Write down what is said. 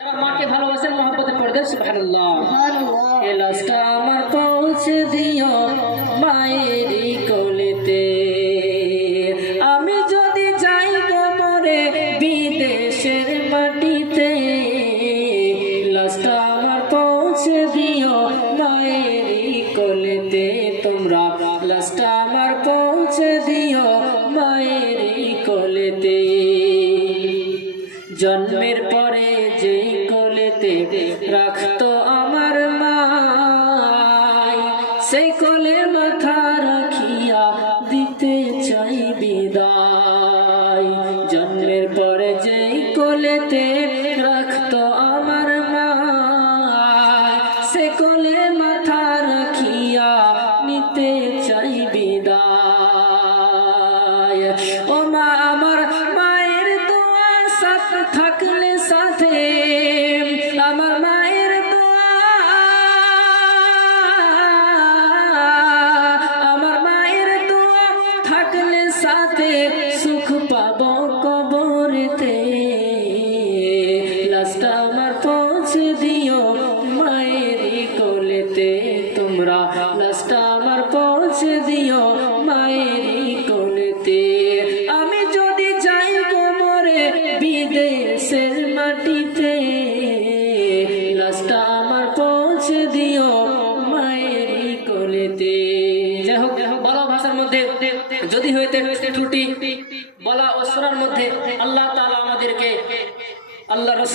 মাকে ভালোবাসেন মহব্বতে পড়ে সুবহানাল্লাহ। এ লাশটা আমার পৌঁছে দিও মায়েরই কোলেতে, আমি যদি যাই কবরে বিদেশের মাটিতে, লাশটা আমার পৌঁছে দিও মায়েরই কোলেতে, তোমরা লাশটা আমার পৌঁছে দিও মায়েরই কোলেতে। জন্মের পরে যেই কোলেতে রাখতো আমার মাই, সেই কোলের মাথা রাখিয়া দিতে চাই বিদায়। জন্মের পরে যেই কোলেতে রাখতো আমার মাই, সে কোলে মাথা রাখিয়া নিতে চাই বিদায়। ও মা আমার মায়ের দোয়া সাথে থাকলে সাথে, আমার মায়ের দোয়া, আমার মায়ের দোয়া থাকলে সাথে সুখ পাবো কবরেতে। লাশটা আমার পৌঁছে দিও মায়েরই কোলেতে, তোমরা লাশটা আমার পৌঁছে দিও মায়েরই কোলেতে। আমি যদি যাই কবরে বিদেশের মাটিতে, লাশটা আমার পৌঁছে দিও মায়েরই কোলেতে। যাই হোক, বলা ভাষার মধ্যে যদি হইতে ত্রুটি, বলা ও শোনার মধ্যে আল্লাহ তাআলা আমাদেরকে আল্লাহ